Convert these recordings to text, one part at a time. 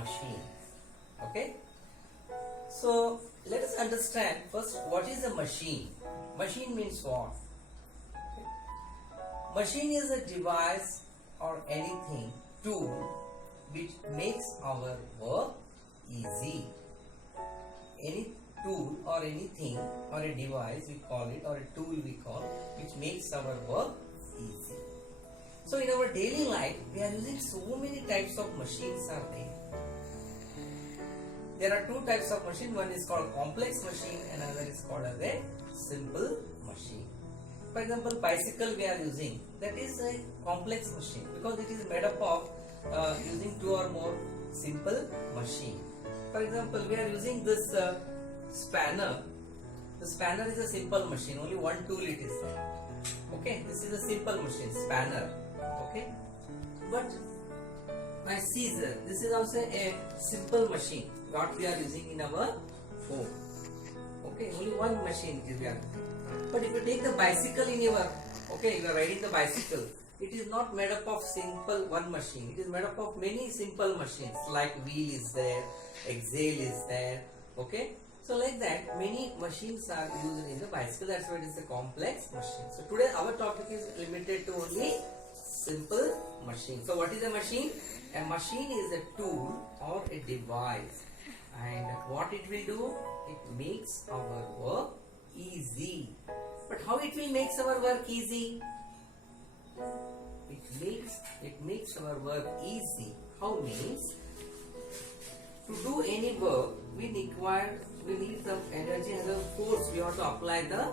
machine. Okay. So let us understand first what is a machine. Machine means what? Okay. Machine is a device or anything, tool, which makes our work easy. Any tool or anything or a device we call it, or a tool we call, which makes our work easy. So in our daily life we are using so many types of machines are there. There are two types of machine. One is called complex machine and another is called as a simple machine. For example, bicycle we are using, that is a complex machine because it is made up of using two or more simple machine. For example, we are using this spanner. The spanner is a simple machine, only one tool it is there. Okay, this is a simple machine, spanner. Okay, but my scissor, this is also a simple machine what we are using in our home. Okay, only one machine is there. But if you take the bicycle in your, okay, you are riding the bicycle, it is not made up of simple one machine. It is made up of many simple machines, like wheel is there, axle is there. Okay, so like that many machines are used in the bicycle. That's why it is a complex machine. So today our topic is limited to only simple machine. So what is a machine? A machine is a tool or a device, and what it will do, it makes our work easy. But how it will make our work easy? It makes our work easy. How means, to do any work we need some energy and the force. We have to apply the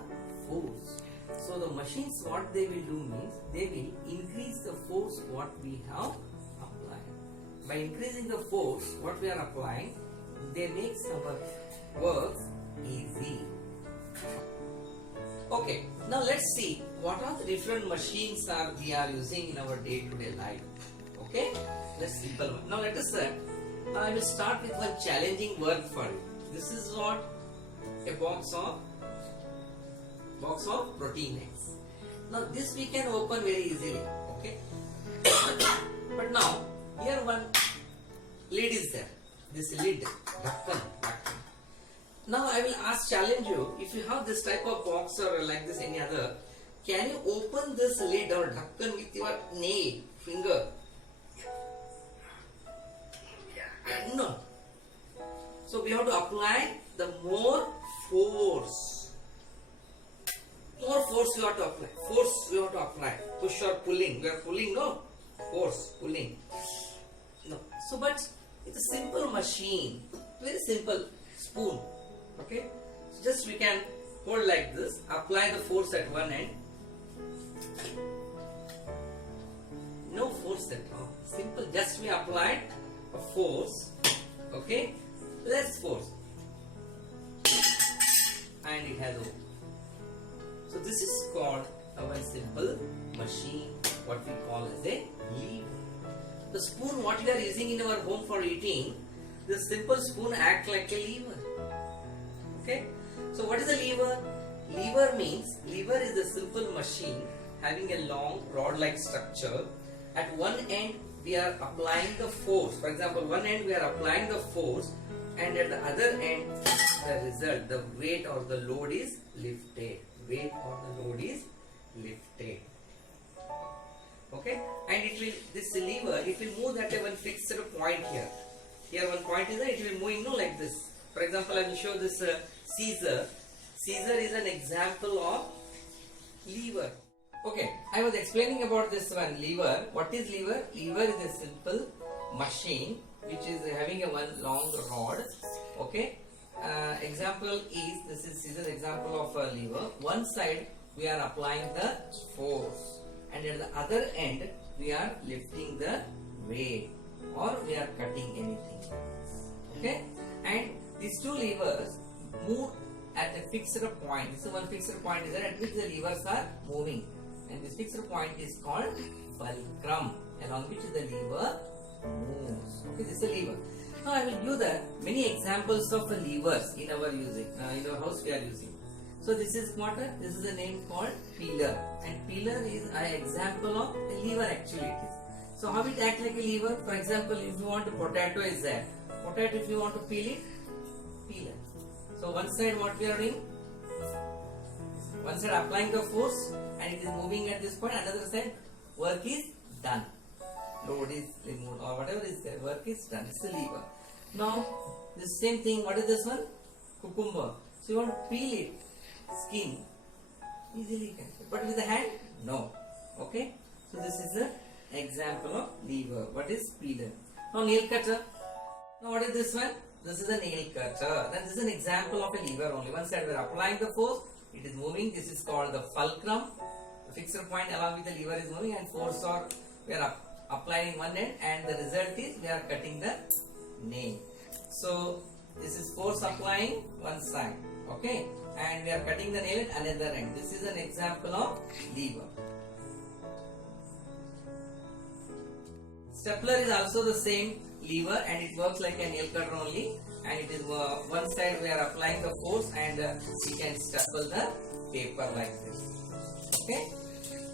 force. So the machines, what they will do means, they will increase the force what we have applied. By increasing the force what we are applying, they make our work easy. Okay, now let's see what are the different machines we are using in our day-to-day life. Okay, let's simple one. Now let us now I will start with one challenging work for you. This is what a box of protein eggs. Now this we can open very easily. Okay, but now here one lid is there. This lid, dhakkan. Now I will challenge you, if you have this type of box or like this any other, can you open this lid or dhakkan with your nail, finger? No. So we have to apply the more force. More force you have to apply. Force you have to apply. Push or pulling. We are pulling, no? Force, pulling. No. So but it's a simple machine. Very simple. Spoon. Okay, so just we can hold like this, apply the force at one end, no force at all, simple, just we applied a force, okay, less force, and it has opened. So this is called our simple machine, what we call as a lever. The spoon what we are using in our home for eating, the simple spoon act like a lever. Okay, so what is a lever? Lever is a simple machine having a long rod-like structure. At one end we are applying the force. For example, one end we are applying the force, and at the other end the result, the weight or the load is lifted. Okay, and this lever will move at one fixed point here. Here one point is there, it will move like this. For example, I will show this scissor. Scissor is an example of lever. Okay, I was explaining about this one lever. What is lever? Lever is a simple machine which is having a one long rod. Okay, example is, this is scissor example of a lever. One side we are applying the force, and at the other end we are lifting the weight, or we are cutting anything. Okay, and these two levers move at a fixed point. This is one fixed point is there at which the levers are moving, and this fixed point is called fulcrum, along which the lever moves. Okay, this is a lever. Now I will give the many examples of levers in our house we are using. So this is what? This is a name called pillar, and pillar is an example of a lever actually it is. So how it act like a lever? For example, if you want a potato is there. Potato, if you want to peel it, peel it. So one side what we are doing? One side applying the force and it is moving at this point. Another side work is done. Load is removed or whatever is there. Work is done. It's a lever. Now the same thing. What is this one? Cucumber. So you want to peel it, skin. Easily can. But with the hand, no. Okay. So this is the example of lever. What is peeler? Now nail cutter. Now what is this one? This is a nail cutter. Then this is an example of a lever only. One side we are applying the force, it is moving. This is called the fulcrum. The fixed point along with the lever is moving and force or we are applying one end and the result is we are cutting the nail. So this is force applying one side. Okay. And we are cutting the nail at another end. This is an example of lever. Stapler is also the same lever and it works like a nail cutter only, and it is one side we are applying the force and we can staple the paper like this. Okay.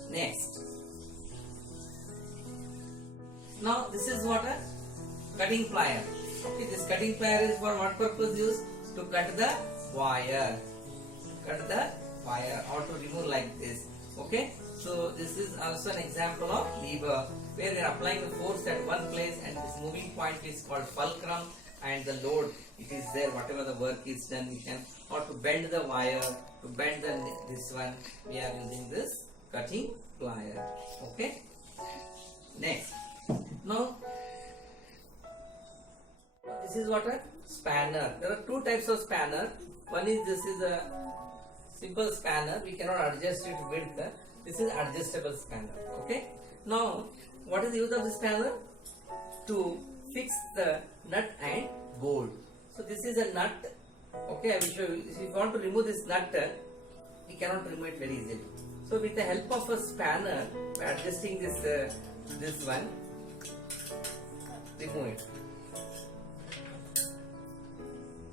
Next. Now this is what a cutting plier. Okay, this cutting plier is for what purpose used? To cut the wire. Cut the wire or to remove like this. Okay. So this is also an example of lever where we are applying the force at one place and this moving point is called fulcrum and the load it is there, whatever the work is done we can, or to bend the wire, to bend this one we are using this cutting plier. Okay. Next. Now this is what a spanner. There are two types of spanner. One is this is a simple spanner, we cannot adjust it width. This is adjustable spanner. Okay. Now what is the use of this spanner? To fix the nut and bolt. So this is a nut. Okay, I will show you. If you want to remove this nut, we cannot remove it very easily. So with the help of a spanner, by adjusting this one, remove it.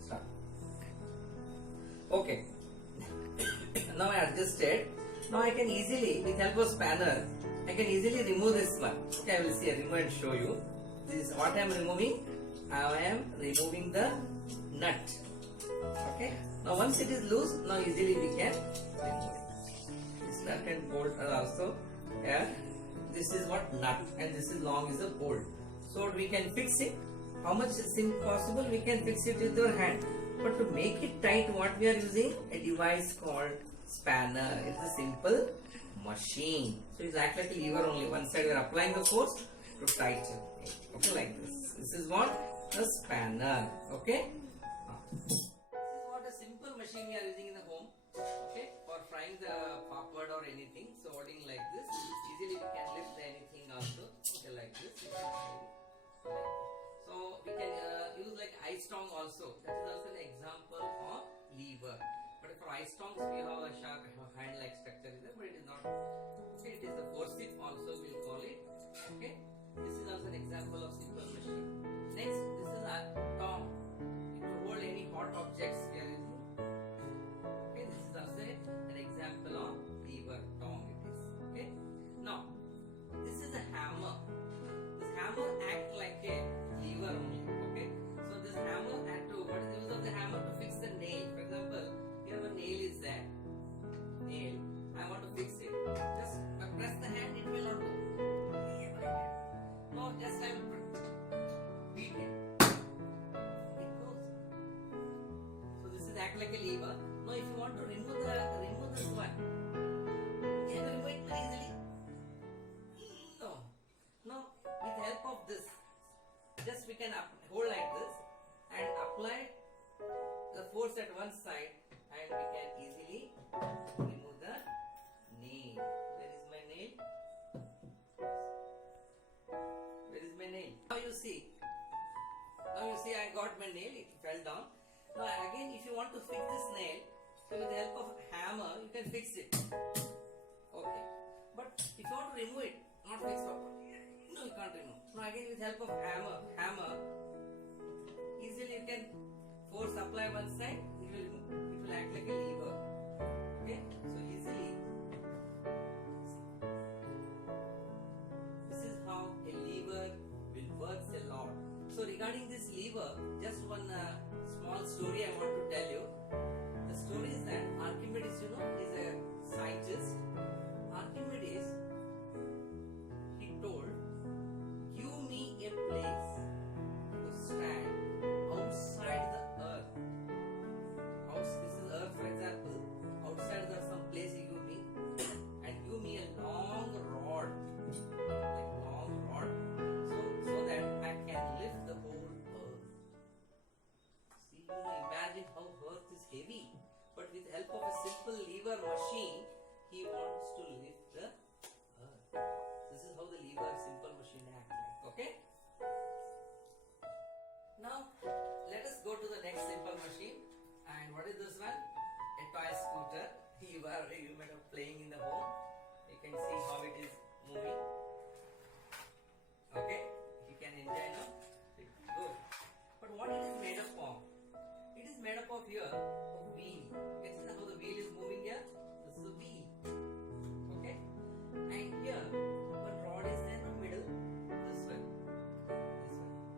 Stop. Okay. Now I adjusted. Now I can easily, with help of spanner, I can easily remove this one. Okay, I will see. I remove and show you. This is what I am removing. I am removing the nut. Okay. Now once it is loose, now easily we can remove it. This nut and bolt are also here. This is what nut and this is long is a bolt. So we can fix it. How much is possible? We can fix it with your hand. But to make it tight, what we are using? A device called spanner. It's a simple machine. So it's act like a lever only. One side we are applying the force to tighten it. Okay, like this. This is what? A spanner. Okay. This is what a simple machine we are using in the home. Okay, for frying the papad or anything. So holding like this. Easily we can lift anything also. Okay, like this. So we can use like ice stone also. That is also an example of lever. But for ice stones we have a sharp hand-like structure is there, but it is not. Okay, it is a forceps also we'll call it. Okay, this is also an example of simple machine. Next, this is a tong. To hold any hot objects we are using. Okay, this is also an example of lever tong. It is. Okay. Now, this is a hammer. This hammer acts like a lever only. Okay. So this hammer had to. What is the use of the hammer? To fix the nail. For example, here a nail is there. Nail. I want to fix it. Just press the hand, it will not go. No, just I will beat it. It goes. So this is act like a lever. Now if you want to remove this one, can you remove it very easily? No. Now with the help of this, just we can hold like this and apply the force at one side and we can easily remove the nail. Where is my nail? Where is my nail? Now you see I got my nail, it fell down. Now again if you want to fix this nail, so with the help of a hammer you can fix it. Okay. But if you want to remove it, not fix properly, no you can't remove. Now again with help of hammer, easily you can force apply one side, it will act like a lever. Okay, so easily. This is how a lever this lever, just one small story I want to tell you. The story is that Archimedes, is a scientist. Archimedes, he told, give me a place to stand outside the earth. This is earth, for example. Outside there is some place you give me, and give me a long rod, so that I can lift the whole earth. See, imagine how earth is heavy, but with help of a simple lever machine, he wants to lift the earth. This is how the lever simple machine acts like. Okay. Now let us go to the next simple machine. And what is this one? A toy scooter. You might have playing in the home. You can see how it is moving. Okay, you can enjoy now. Good. But what it is made up of? It is made up of here a wheel. You can see how the wheel is moving here. This is a wheel. Okay, and here one rod is there in the middle. This one.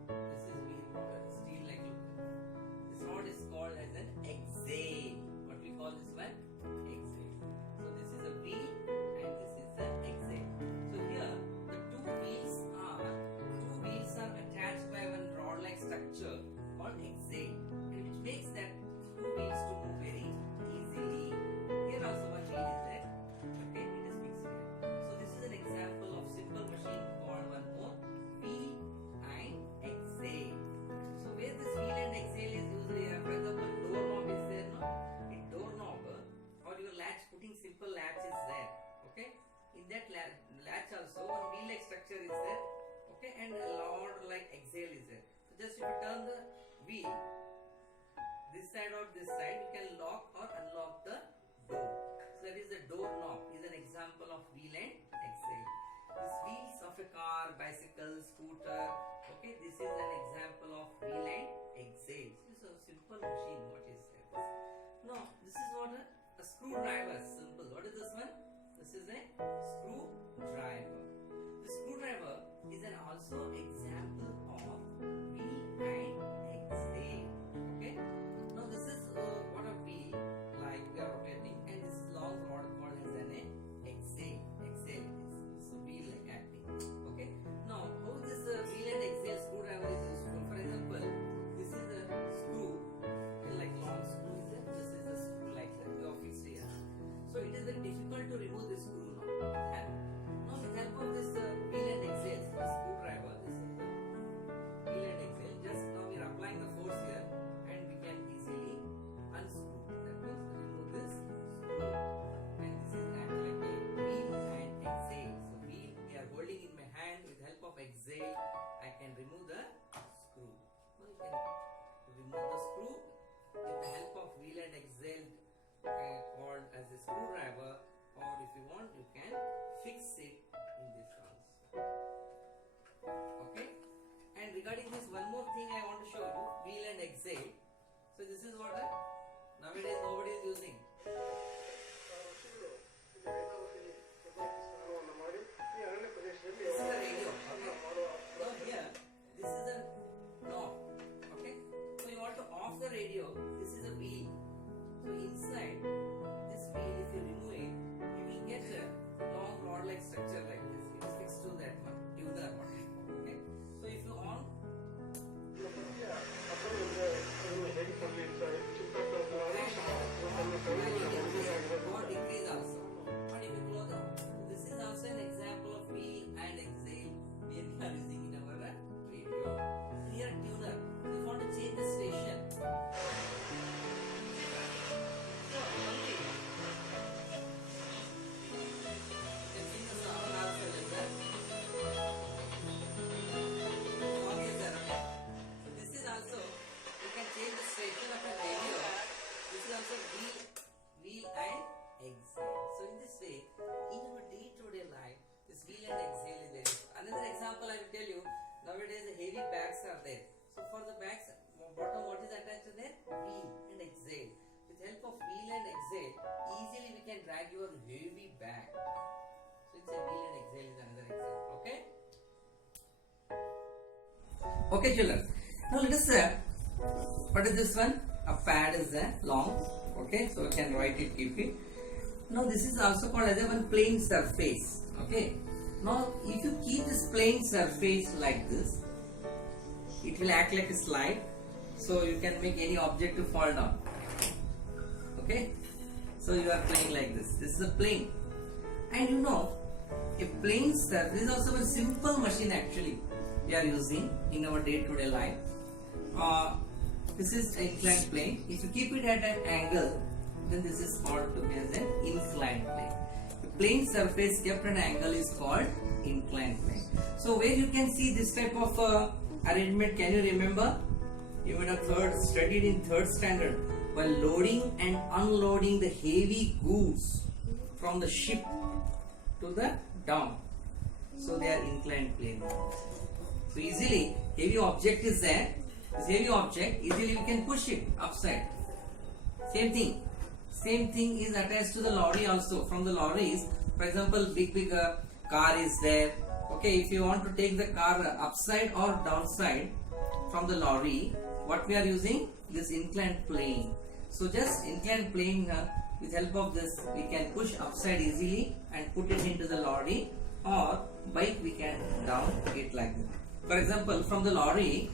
This is wheel rod. Steel like look. This rod is called as an axle. What we call this one? Axle. So this is a wheel and this is the axle. So here the two wheels are attached by one rod-like structure called axle, and which makes that two wheels to move very easily. Here also one wheel is there. Okay, it is fixed here. So this is an example of simple machine called one more wheel and axle. So where this wheel and axle is used here, for example, doorknob is there, no? A doorknob or your latch, putting simple latch is there. Okay, in that latch also one wheel-like structure is there. Okay, and a rod like axle is there. So just if you turn the wheel this side or this side, you can lock or unlock the door. So that is the door knob, is an example of wheel and axle. These wheels of a car, bicycle, scooter. Okay, this is an example of wheel and axle. This is a simple machine. What is this? No, this is what a screwdriver. Simple. What is this one? This is a screwdriver. The screwdriver is an also example of wheel and axle. Okay. Now this is what a wheel like we are rotating, and this is long rod called as an axle. Axle is so wheel like acting. Okay. Now how this wheel and axle screwdriver is useful? For example, this is a screw, like long screw is there. This is a screw like that. We are fixed here. So it is very difficult to remove this screw now. Now with help of this wheel and axle, the screwdriver, this is the wheel and axle. Just now we are applying the force here, and we can easily unscrew. That means remove this screw, and this is act like a wheel and axle. So wheel we are holding in my hand. With help of axle, I can remove the screw. So you can remove the screw with the help of wheel and axle, called as a screwdriver. Or if you want, you can fix it in this also. Okay. And regarding this, one more thing I want to show you: wheel and axle. So this is what nowadays nobody is using. This is a radio. Okay. Now here, this is a knob. Okay. So you want to off the radio. This is a wheel. So inside this wheel, if you remove it, you will get a long rod-like structure like this. It is fixed to that one, tuner one. Okay. So if you on, or decrease also. But if you close out, this is also an example of wheel and axle where we are using in our radio. Here tuner. So if you want to change the station. Change the station of a radio. This is also wheel and axle. So in this way, in our day-to-day life, this wheel and axle is very useful. Another example I will tell you. Nowadays, the heavy bags are there. So for the bags, bottom what is attached to there? Wheel and axle. With help of wheel and axle, easily we can drag your heavy bag. So it's a wheel and axle is another example. Okay. Okay, children. Now let us what is this one? A pad is there, long. Okay, so we can write it, keep it. Now this is also called as a one plane surface. Okay. Now if you keep this plane surface like this, it will act like a slide. So you can make any object to fall down. Okay. So you are playing like this. This is a plane. And you know, a plane surface is also a simple machine actually we are using in our day-to-day life. This is an inclined plane. If you keep it at an angle, then this is called to be as an inclined plane. The plane surface kept at an angle is called inclined plane. So where you can see this type of arrangement, can you remember? You would have studied in 3rd standard while loading and unloading the heavy goods from the ship to the down. So they are inclined plane. So easily heavy object is there. This heavy object easily we can push it upside. Same thing is attached to the lorry also. From the lorries, for example, big car is there. Okay, if you want to take the car upside or downside from the lorry, what we are using? This inclined plane. So just inclined plane, with help of this we can push upside easily and put it into the lorry, or bike we can down it like that. For example, from the lorry,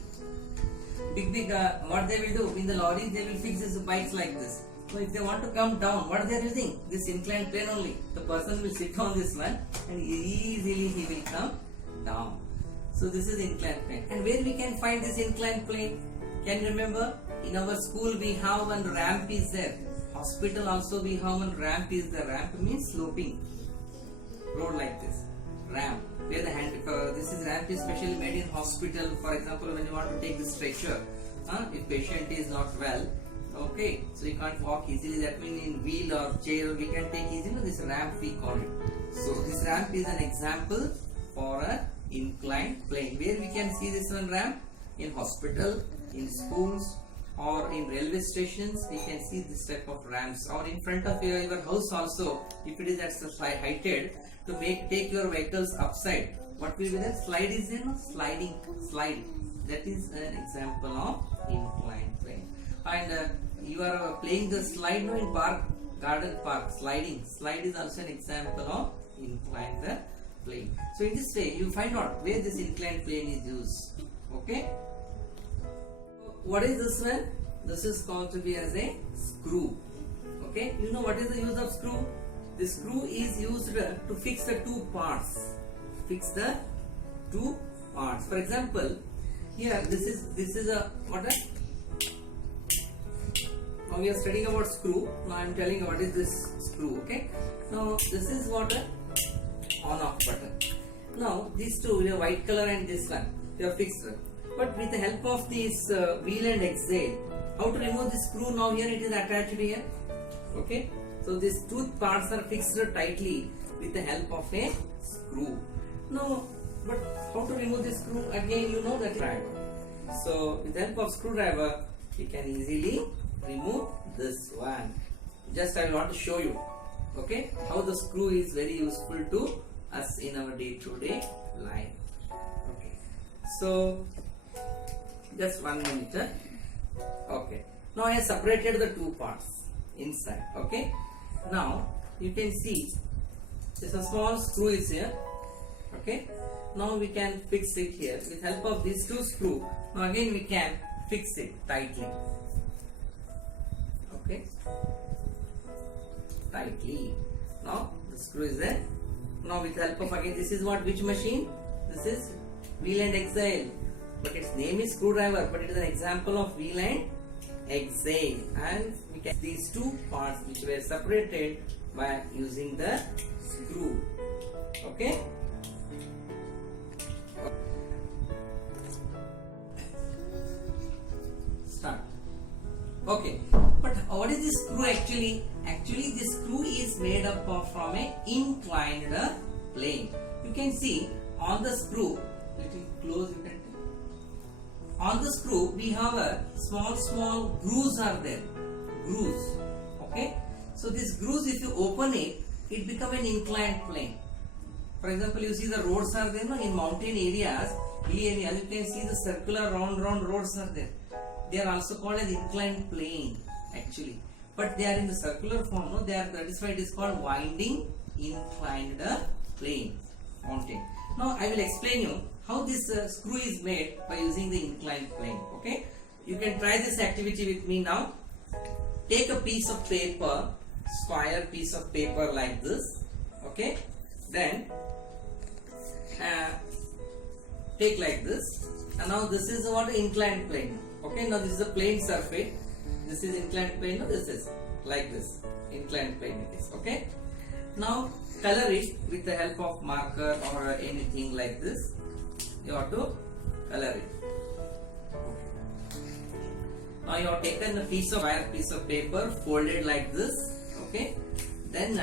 what they will do in the lorry, they will fix these bikes like this. So if they want to come down, what they are using? This inclined plane only. The person will sit on this one and easily he will come down. So this is inclined plane. And where we can find this inclined plane? Can you remember? In our school we have one ramp is there. Hospital also we have one ramp is there. Ramp means sloping road like this. Ramp. Where the hand, this is ramp is specially made in hospital. For example, when you want to take the stretcher, if patient is not well, okay, so you can't walk easily. That means in wheel or chair we can take easily. This ramp we call it. So this ramp is an example for a inclined plane. Where we can see this one ramp? In hospital, in schools, or in railway stations. We can see this type of ramps. Or in front of your house also, if it is at heighted, to take your vehicles upside. What will be that? Slide is there, no? Slide. That is an example of inclined plane. And you are playing the slide now in garden park, sliding. Slide is also an example of inclined plane. So in this way, you find out where this inclined plane is used. Okay. What is this one? This is called to be as a screw. Okay. You know what is the use of screw? The screw is used to fix the two parts. For example, here this is a what? Now we are studying about screw. Now I am telling you what is this screw. Okay. Now this is what a on-off button. Now these two, white color and this one, they are fixed. But with the help of this wheel and axle, how to remove this screw? Now here it is attached here. Okay. So these two parts are fixed tightly with the help of a screw. Now, but how to remove this screw? Again, you know that driver. So with the help of screwdriver, you can easily remove this one. Just I want to show you, okay, how the screw is very useful to us in our day-to-day life. Okay. So just 1 minute. Okay. Now I have separated the two parts inside. Okay. Now you can see there's a small screw is here. Okay. Now we can fix it here with help of these two screws. Now again we can fix it tightly. Okay. Tightly. Now the screw is there. Now with help of again this is what, which machine? This is wheel and axle. But its name is screwdriver, but it is an example of wheel and axle. And we can these two parts which were separated by using the screw. Okay. Start. Okay. But what is this screw actually? Actually, this screw is made up of from a inclined plane. You can see on the screw. Little close you can. On the screw, we have a small grooves are there. Grooves. Okay. So these grooves, if you open it, it become an inclined plane. For example, you see the roads are there, no? In mountain areas, Clearly, as you can see, the circular round roads are there. They are also called as inclined plane actually, but they are in the circular form. No, they are, that is why it is called winding inclined plane mountain. Now I will explain you how this screw is made by using the inclined plane. Okay, you can try this activity with me now. Take a piece of paper, square piece of paper like this. Okay, then take like this, and now this is what inclined plane. Okay, now this is a plane surface. This is inclined plane. No, this is like this inclined plane it is. Okay, now color it with the help of marker or anything like this. You have to color it. Now you have taken a piece of paper, folded like this. Okay, then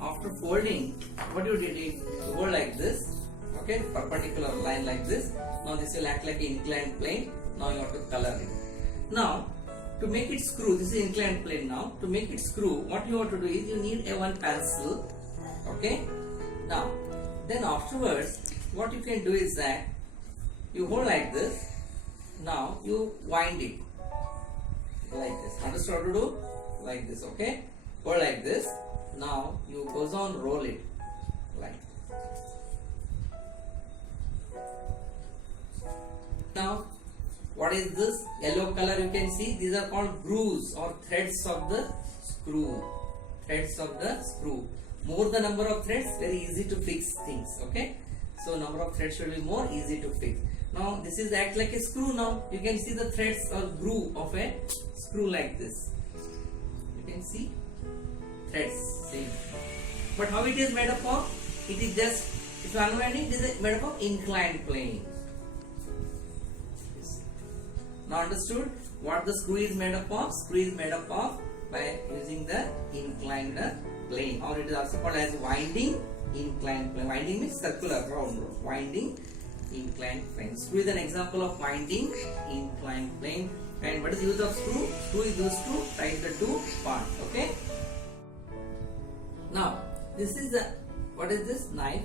after folding, what you did is you go like this. Okay, perpendicular line like this. Now this will act like an inclined plane. Now you have to color it. Now to make it screw, this is inclined plane. Now to make it screw, what you have to do is you need one pencil. Okay, now then afterwards what you can do is that you hold like this. Now you wind it like this. Understood how to do? Like this. Okay, hold like this. Now you goes on roll it like. Now what is this yellow color? You can see these are called grooves or threads of the screw. Threads of the screw. More the number of threads, very easy to fix things. Okay, so number of threads should be more easy to fix. Now this is act like a screw. Now you can see the threads or groove of a screw like this. You can see threads. See. But how it is made up of? It is just, if you are unwinding, it is made up of inclined plane. Now understood what the screw is made up of? Screw is made up of by using the inclined plane, or it is also called as winding inclined plane. Winding means circular round. Winding inclined plane. Screw is an example of winding inclined plane. And what is the use of screw? Screw is used to tighten the two parts. Okay. Now this is the, what is this? Knife.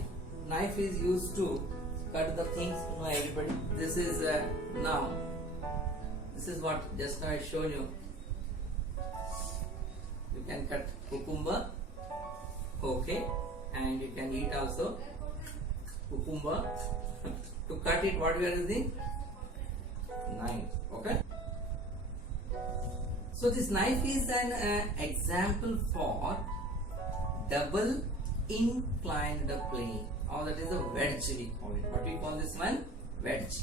Knife is used to cut the things. You know everybody. This is now. This is what just now I shown you. You can cut cucumber. Okay, and you can eat also cucumber. To cut it, what we are using? Knife. Okay. So this knife is an example for double inclined plane, or that is a wedge we call it. What we call this one? Wedge.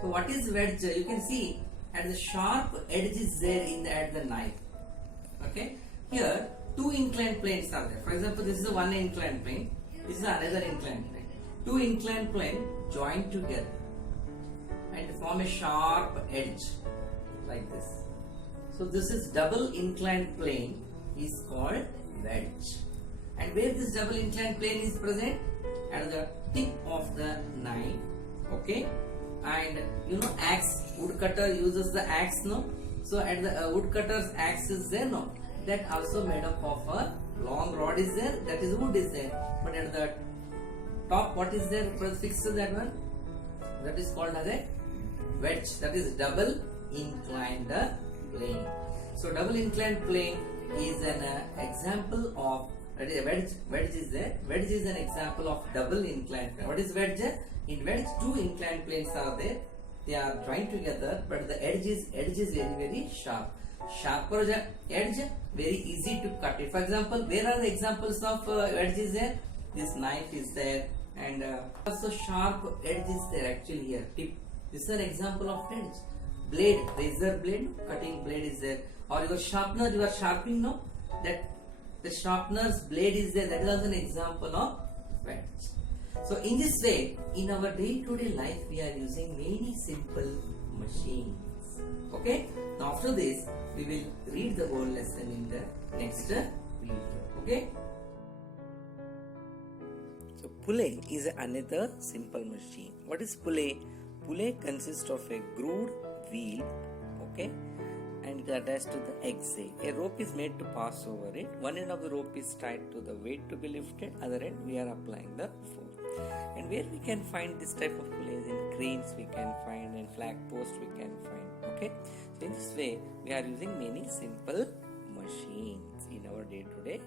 So what is wedge? You can see at the sharp edge is there in at the knife. Okay. Here two inclined planes are there. For example, this is one inclined plane. This is another inclined plane. Two inclined planes join together and form a sharp edge like this. So this is double inclined plane is called wedge. And where this double inclined plane is present? At the tip of the knife. Okay. And you know axe, woodcutter uses the axe, no? So at the woodcutter's axe is there, no? That also made up of a long rod is there, that is wood is there. But at the top, what is there fixed to that one? That is called as a wedge. That is double inclined plane. So double inclined plane is an example of, that is a wedge. Wedge is there. Wedge is an example of double inclined plane. What is wedge? In wedge, two inclined planes are there. They are joined together, but the edge is very sharp. Sharper the edge, very easy to cut it. For example, where are the examples of edges there? This knife is there, and also sharp edge is there actually here. Tip. This is an example of edge. Blade, razor blade, cutting blade is there. Or your sharpener, you are sharpening, no? That the sharpener's blade is there. That is also an example of wedge. So in this way, in our day-to-day life, we are using many simple machines. Okay. Now after this, we will read the whole lesson in the next video. Okay. So pulley is another simple machine. What is pulley? Pulley consists of a grooved wheel. Okay. And it is attached to the axle. A rope is made to pass over it. One end of the rope is tied to the weight to be lifted. Other end we are applying the force. And where we can find this type of pulley is in cranes we can find, and flag posts we can find. Okay, so in this way we are using many simple machines in our day-to-day